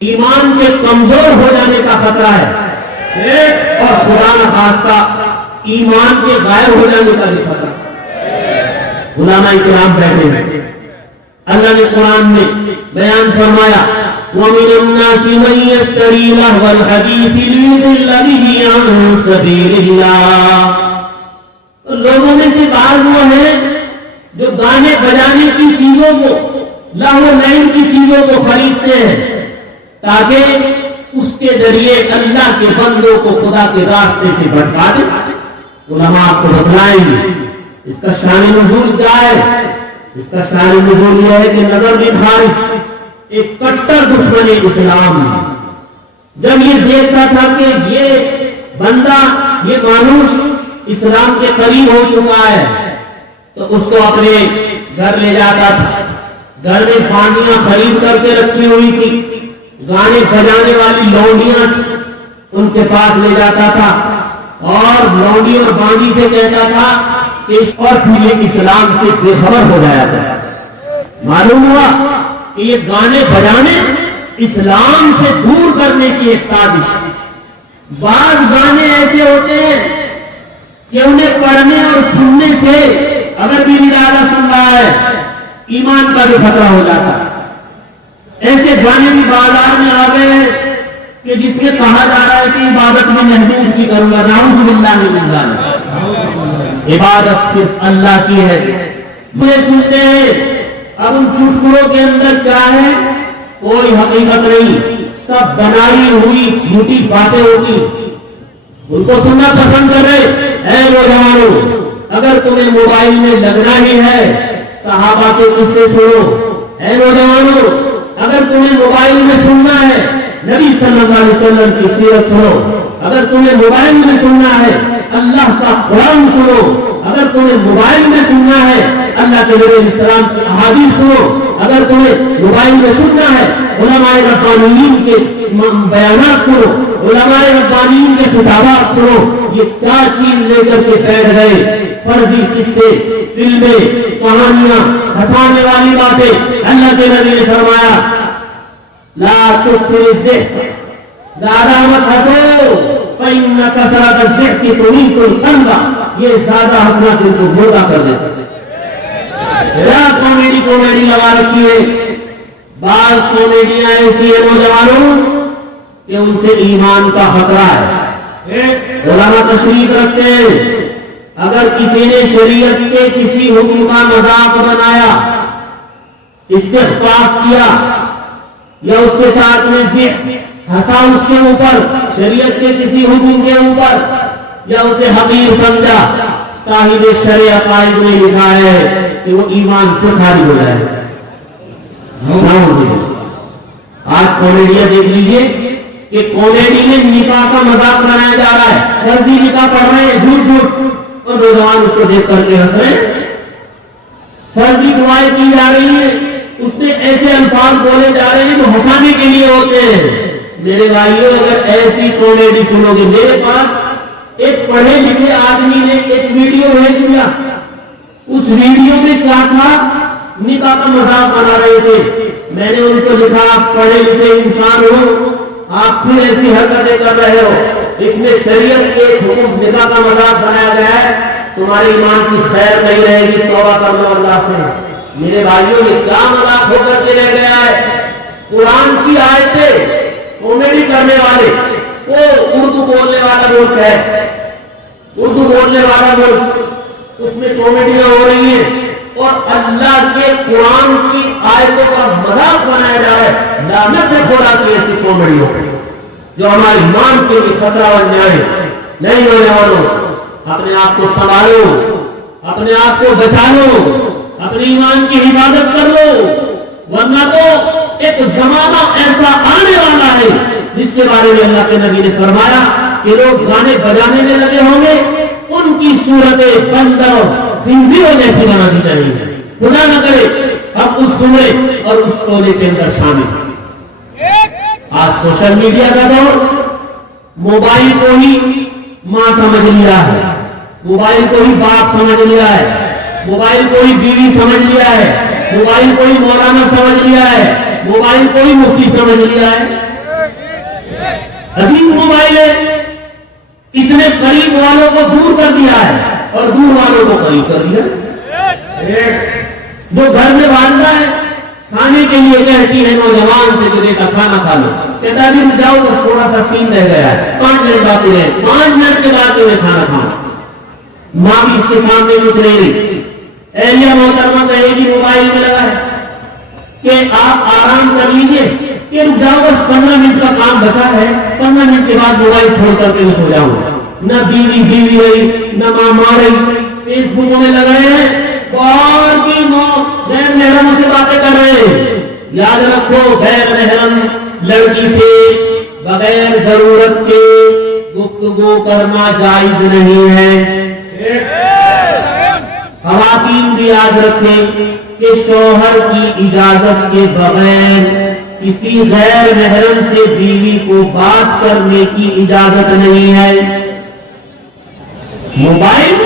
ایمان کے کمزور ہو جانے کا خطرہ ہے اور خدا نخواستہ ایمان کے غائب ہو جانے کا بھی خطرہ ہے۔ علماء کرام بیٹھے ہیں، اللہ نے قرآن میں بیان فرمایا وَمِنَ النَّاسِ مَن يَشْتَرِي لَهْوَ الْحَدِيثِ لِيُضِلَّ بِهِ عَن سَبِيلِ اللَّهِ۔ لوگوں میں سے بعض وہ ہیں جو گانے بجانے کی چیزوں کو، لہو لعب کی چیزوں کو خریدتے ہیں تاکہ اس کے ذریعے اللہ کے بندوں کو خدا کے راستے سے بھٹکا دے۔ علماء آپ کو بتلائیں گے اس کا شان نزول کیا ہے۔ اس کا شان نزول یہ ہے کہ نضر بن حارث ایک کٹر دشمن اسلام، جب یہ دیکھتا تھا کہ یہ بندہ، یہ مانوس اسلام کے قریب ہو چکا ہے تو اس کو اپنے گھر لے جاتا تھا۔ گھر میں پانیاں خرید کر کے رکھی ہوئی تھی، گانے بجانے والی لونڈیاں ان کے پاس لے جاتا تھا اور لونڈی اور بانڈی سے کہتا تھا کہ اس پر پھر یہ اسلام سے بے خبر ہو جایا تھا۔ معلوم ہوا کہ یہ گانے بجانے اسلام سے دور کرنے کی ایک سازش۔ بعض گانے ایسے ہوتے ہیں کہ انہیں پڑھنے اور سننے سے اگر بھی ارادہ سن رہا ہے ایمان کا بھی خطرہ ہو جاتا ہے۔ ایسے گانے بھی بازار میں آ گئے ہیں کہ جس میں کہا جا رہا ہے کہ عبادت میں محدود کی کروں گا، نعوذ باللہ من ذالک، عبادت صرف اللہ کی ہے۔ مجھے سنتے ہیں اب ان چٹکلوں کے اندر کیا ہے، کوئی حقیقت نہیں، سب بنائی ہوئی جھوٹی باتیں ہوتی، ان کو سننا پسند کر رہے۔ اے نوجوانوں، اگر تمہیں موبائل میں لگنا ہی ہے صحابہ کے قصے سنو۔ اے نوجوانوں، اگر تمہیں موبائل میں سننا ہے نبی صلی اللہ علیہ وسلم کی سیرت سنو۔ اگر تمہیں موبائل میں سننا ہے اللہ کا قرآن سنو۔ اگر تمہیں موبائل میں سننا ہے اللہ کے نبی علیہ السلام کی احادیث سنو۔ اگر تمہیں موبائل میں سننا ہے علماء ربانیین کے بیانات سنو، علماء ربانیین کے خطابات سنو۔ یہ کیا چیز لے کر کے بیٹھ گئے، فرضی قصے، فلمیں، کہانیاں، ہنسانے والی باتیں۔ اللہ کے نبی نے فرمایا لا تکثر الضحك، زیادہ مت ہنسو، فإن كثرة الضحك تميت القلب، یہ زیادہ ہنسنا دل کو مردہ کر دیتا ہے۔ یا کامیڈی لگا رکھی ہے۔ بعض کامیڈیاں ایسی ہیں نوجوانوں کہ ان سے ایمان کا خطرہ ہے۔ علماء تشریح رکھتے ہیں اگر کسی نے شریعت کے کسی حکم کا مذاق بنایا، استخفاف کیا یا اس کے ساتھ میں صرف ہنسا اس کے اوپر، شریعت کے کسی حکم کے اوپر، یا اسے حقیر سمجھا، صاحب شرع عقائد نے لکھا ہے کہ وہ ایمان سے خارج ہو جائے۔ آج کامیڈیاں دیکھ لیجئے کہ کامیڈی میں نکاح کا مذاق بنایا جا رہا ہے، فرضی نکاح پڑھ رہے ہیں جھوٹ اور نوجوان اس کو دیکھ کر کے ہنس رہے ہیں۔ فرضی دعائیں کی جا رہی ہیں، اس میں ایسے الفاظ بولے جا رہے ہیں جو ہنسانے کے لیے ہوتے ہیں۔ میرے بھائیوں، اگر ایسی کامیڈی سنو گے، میرے پاس ایک پڑھے لکھے آدمی نے ایک ویڈیو بھیج دیا، اس ویڈیو میں کیا تھا، نکاح کا مذاق بنا رہے تھے۔ میں نے ان کو لکھا آپ پڑھے لکھے انسان ہو، آپ پھر ایسی حرکتیں کر رہے ہو، اس میں شریعت کے حکم نکاح کا مذاق بنایا گیا ہے، تمہارے ایمان کی خیر نہیں رہے گی، توبہ کر لو اللہ سے۔ میرے بھائیوں، یہ کیا مذاق ہو کر کے رہ گیا ہے۔ قرآن کی آیتیں کامیڈی کرنے والے، وہ اردو بولنے والا ملک ہے، اردو بولنے والا ملک، اس میں کامیڈیاں ہو رہی ہیں اور اللہ کے قرآن کی آیتوں کا مذاق بنایا جا رہا ہے۔ لعنت ہے خدا کی ایسی کامیڈی ہو جو ہمارے ایمان کے بھی خطرہ بن جائے۔ نہیں نوجوانوں، اپنے آپ کو سنبھالو، اپنے آپ کو بچا لو، اپنے ایمان کی حفاظت کر لو، ورنہ تو ایک زمانہ ایسا آنے والا ہے جس کے بارے میں اللہ کے نبی نے فرمایا کہ لوگ گانے بجانے میں لگے ہوں گے، ان کی صورتیں بندر اور خنزیروں جیسی بنا دی جائیں گی۔ خدا نہ کرے ہم اس سنیں اور اس ٹولے کے اندر شامل ہیں۔ آج سوشل میڈیا کا دور، موبائل کو ہی ماں سمجھ لیا ہے، موبائل کو ہی باپ سمجھ لیا ہے، موبائل کو ہی بیوی سمجھ لیا ہے، موبائل کو ہی مولانا سمجھ لیا ہے، موبائل کو ہی مفتی سمجھ لیا ہے۔ عظیم موبائل ہے، اس نے قریب والوں کو دور کر دیا ہے اور دور والوں کو قریب کر دیا۔ جو گھر میں والدہ ہے کھانے کے لیے کہتی ہے نوجوان سے کہ بیٹا کھانا کھا لو، کہتا ہے جی جاؤ بس تھوڑا سا سین رہ گیا ہے، 5 منٹ باقی رہے، 5 منٹ کے بعد میں کھانا کھانا۔ ماں بھی اس کے سامنے کچھ نہیں رہی، اہلیہ محترمہ کہے گی موبائل میں لگا ہے کہ آپ آرام کر لیجئے کہ رک جاؤ بس 15 منٹ کا کام بچا ہے، 15 منٹ کے بعد موبائل چھوڑ کر کے میں سو جاؤں گا۔ نہ بیوی رہی، نہ ماں رہی، فیس بکوں میں لگائے ہیں، اور بھی غیر محرموں سے باتیں کر رہے ہیں۔ یاد رکھو غیر محرم لڑکی سے بغیر ضرورت کے گفتگو کرنا جائز نہیں ہے۔ خواتین بھی یاد رکھیں کہ شوہر کی اجازت کے بغیر کسی غیر محرم سے بیوی کو بات کرنے کی اجازت نہیں ہے۔ موبائل